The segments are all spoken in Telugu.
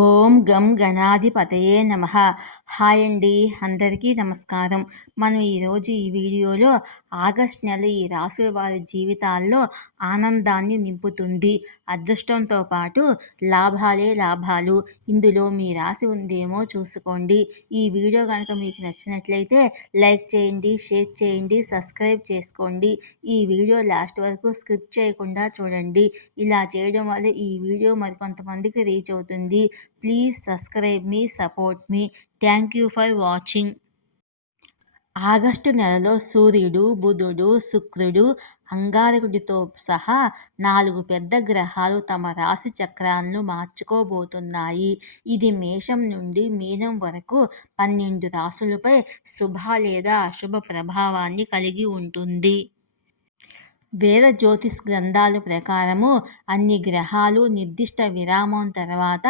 ఓం గం గణాధిపతయే నమ. హాయ్ అండి అందరికీ నమస్కారం. మనం ఈరోజు ఈ వీడియోలో ఆగస్ట్ నెల ఈ రాసుల వారి జీవితాల్లో ఆనందాన్ని నింపుతుంది. అదృష్టంతో పాటు లాభాలే లాభాలు. ఇందులో మీ రాసి ఉందేమో చూసుకోండి. ఈ వీడియో కనుక మీకు నచ్చినట్లయితే లైక్ చేయండి షేర్ చేయండి సబ్స్క్రైబ్ చేసుకోండి. ఈ వీడియో లాస్ట్ వరకు స్క్రిప్ట్ చేయకుండా చూడండి. ఇలా చేయడం వల్ల ఈ వీడియో మరికొంతమందికి రీచ్ అవుతుంది. ప్లీజ్ సబ్స్క్రైబ్ మీ support me thank you for watching August నెలలో సూర్యుడు బుధుడు శుక్రుడు అంగారకుడితో సహా నాలుగు పెద్ద గ్రహాలు తమ రాశి చక్రాలను మార్చుకోబోతున్నాయి. ఇది మేషం నుండి మీనం వరకు పన్నెండు రాసులపై శుభ లేదా అశుభ ప్రభావాన్ని కలిగి ఉంటుంది. వేద జ్యోతిష్ గ్రంథాల ప్రకారము అన్ని గ్రహాలు నిర్దిష్ట విరామం తర్వాత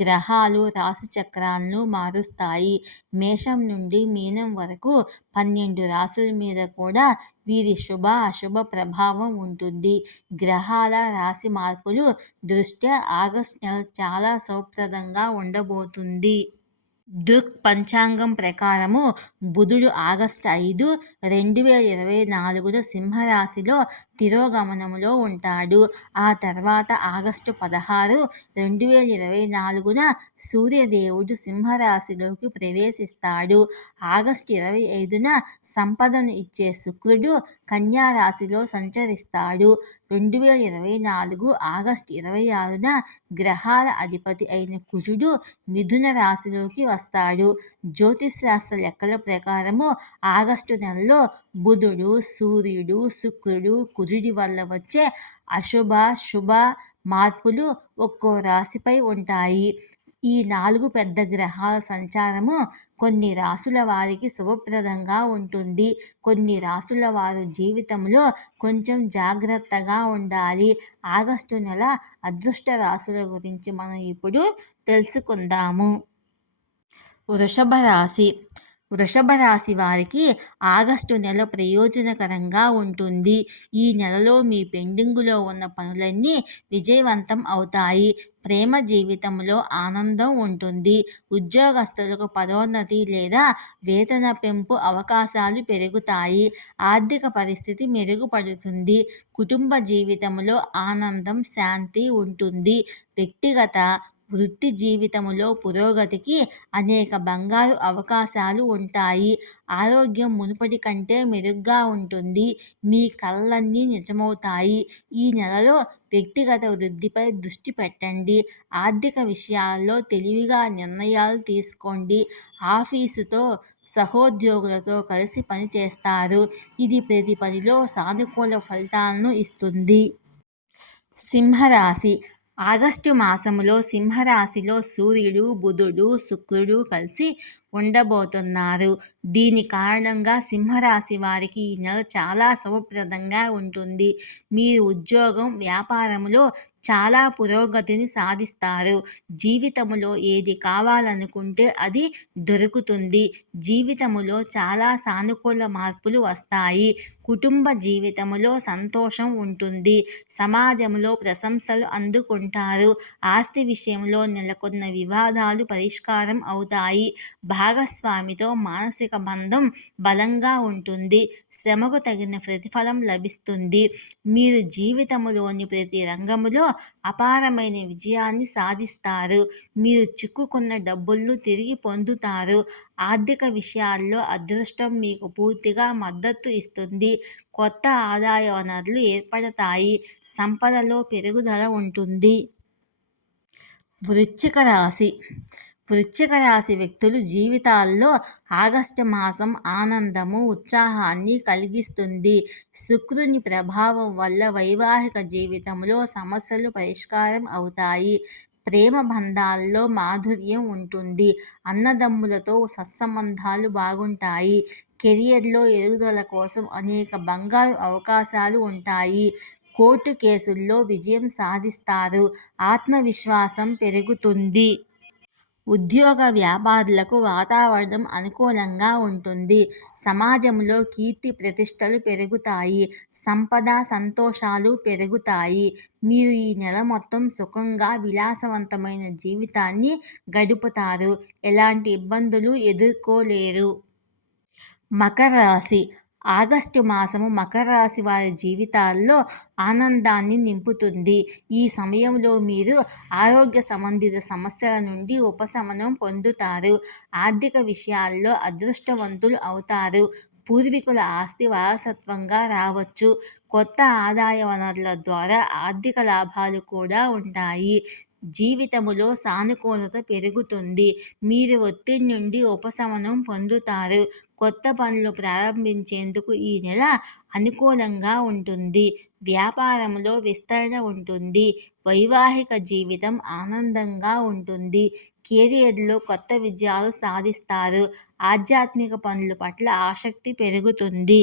గ్రహాలు రాశి చక్రాలను మారుస్తాయి. మేషం నుండి మీనం వరకు పన్నెండు రాసుల మీద కూడా వీరి శుభ అశుభ ప్రభావం ఉంటుంది. గ్రహాల రాశి మార్పులు దృష్ట్యా ఆగస్ట్ నెల చాలా సౌప్రదంగా ఉండబోతుంది. దుక్ పంచాంగం ప్రకారము బుధుడు ఆగస్టు ఐదు రెండు వేల ఇరవై నాలుగులో సింహరాశిలో తిరోగమనంలో ఉంటాడు. ఆ తర్వాత ఆగస్టు పదహారు రెండు వేల ఇరవై నాలుగున సూర్యదేవుడు సింహరాశిలోకి ప్రవేశిస్తాడు. ఆగస్టు ఇరవై ఐదున సంపదను ఇచ్చే శుక్రుడు కన్యారాశిలో సంచరిస్తాడు. రెండు వేల ఇరవై నాలుగు ఆగస్టు ఇరవై ఆరున గ్రహాల అధిపతి అయిన కుజుడు మిథున రాశిలోకి వస్తాడు. జ్యోతిష్ శాస్త్ర లెక్కల ప్రకారము ఆగస్టు నెలలో బుధుడు సూర్యుడు శుక్రుడు కుజుడి వల్ల వచ్చే అశుభ శుభ మార్పులు ఒక్కో రాశిపై ఉంటాయి. ఈ నాలుగు పెద్ద గ్రహాల సంచారము కొన్ని రాసుల వారికి శుభప్రదంగా ఉంటుంది. కొన్ని రాసుల వారు జీవితంలో కొంచెం జాగ్రత్తగా ఉండాలి. ఆగస్టు నెల అదృష్ట రాసుల గురించి మనం ఇప్పుడు తెలుసుకుందాము. వృషభ రాశి. వృషభ రాశి వారికి ఆగస్టు నెల ప్రయోజనకరంగా ఉంటుంది. ఈ నెలలో మీ పెండింగులో ఉన్న పనులన్నీ విజయవంతం అవుతాయి. ప్రేమ జీవితంలో ఆనందం ఉంటుంది. ఉద్యోగస్తులకు పదోన్నతి లేదా వేతన పెంపు అవకాశాలు పెరుగుతాయి. ఆర్థిక పరిస్థితి మెరుగుపడుతుంది. కుటుంబ జీవితంలో ఆనందం శాంతి ఉంటుంది. వ్యక్తిగత వృత్తి జీవితంలో పురోగతికి అనేక బంగారు అవకాశాలు ఉంటాయి. ఆరోగ్యం మునుపటి కంటే మెరుగ్గా ఉంటుంది. మీ కళ్ళన్నీ నిజమవుతాయి. ఈ నెలలో వ్యక్తిగత వృద్ధిపై దృష్టి పెట్టండి. ఆర్థిక విషయాల్లో తెలివిగా నిర్ణయాలు తీసుకోండి. ఆఫీసుతో సహోద్యోగులతో కలిసి పనిచేస్తారు ఇది ప్రతి పనిలో సానుకూల ఫలితాలను ఇస్తుంది. సింహరాశి ఆగస్టు మాసములో సింహరాశిలో సూర్యుడు బుధుడు శుక్రుడు కలిసి ఉండబోతున్నారు. దీని కారణంగా సింహరాశి వారికి ఈ నెల చాలా శుభప్రదంగా ఉంటుంది. మీరు ఉద్యోగం వ్యాపారంలో చాలా పురోగతిని సాధిస్తారు. జీవితంలో ఏది కావాలనుకుంటే అది దొరుకుతుంది. జీవితములో చాలా సానుకూల మార్పులు వస్తాయి. కుటుంబ జీవితంలో సంతోషం ఉంటుంది. సమాజంలో ప్రశంసలు అందుకుంటారు. ఆస్తి విషయంలో నెలకొన్న వివాదాలు పరిష్కారం అవుతాయి. భా భాగస్వామితో మానసిక బంధం బలంగా ఉంటుంది. శ్రమకు తగిన ప్రతిఫలం లభిస్తుంది. మీరు జీవితంలోని ప్రతి రంగంలో అపారమైన విజయాన్ని సాధిస్తారు. మీరు చిక్కుకున్న డబ్బులను తిరిగి పొందుతారు. ఆర్థిక విషయాల్లో అదృష్టం మీకు పూర్తిగా మద్దతు ఇస్తుంది. కొత్త ఆదాయ వనరులు ఏర్పడతాయి. సంపదలో పెరుగుదల ఉంటుంది. వృచ్చిక రాశి. వృశ్చిక రాశి వ్యక్తులు జీవితాల్లో ఆగస్టు మాసం ఆనందము ఉత్సాహాన్ని కలిగిస్తుంది. శుక్రుని ప్రభావం వల్ల వైవాహిక జీవితంలో సమస్యలు పరిష్కారం అవుతాయి. ప్రేమ బంధాల్లో మాధుర్యం ఉంటుంది. అన్నదమ్ములతో సత్సంబంధాలు బాగుంటాయి. కెరియర్లో ఎదుగుదల కోసం అనేక బంగారు అవకాశాలు ఉంటాయి. కోర్టు కేసుల్లో విజయం సాధిస్తారు. ఆత్మవిశ్వాసం పెరుగుతుంది. ఉద్యోగ వ్యాపారులకు వాతావరణం అనుకూలంగా ఉంటుంది. సమాజంలో కీర్తి ప్రతిష్టలు పెరుగుతాయి. సంపద సంతోషాలు పెరుగుతాయి. మీరు ఈ నెల మొత్తం సుఖంగా విలాసవంతమైన జీవితాన్ని గడుపుతారు. ఎలాంటి ఇబ్బందులు ఎదుర్కోలేరు. మకర రాశి ఆగస్టు మాసము మకర రాశి వారి జీవితాల్లో ఆనందాన్ని నింపుతుంది. ఈ సమయంలో మీరు ఆరోగ్య సంబంధిత సమస్యల నుండి ఉపశమనం పొందుతారు. ఆర్థిక విషయాల్లో అదృష్టవంతులు అవుతారు. పూర్వీకుల ఆస్తి వారసత్వంగా రావచ్చు. కొత్త ఆదాయ వనరుల ద్వారా ఆర్థిక లాభాలు కూడా ఉంటాయి. జీవితములో సానుకూలత పెరుగుతుంది. మీరు ఒత్తిడి నుండి ఉపశమనం పొందుతారు. కొత్త పనులు ప్రారంభించేందుకు ఈ నెల అనుకూలంగా ఉంటుంది. వ్యాపారంలో విస్తరణ ఉంటుంది. వైవాహిక జీవితం ఆనందంగా ఉంటుంది. కెరియర్లో కొత్త విజయాలు సాధిస్తారు. ఆధ్యాత్మిక పనుల పట్ల ఆసక్తి పెరుగుతుంది.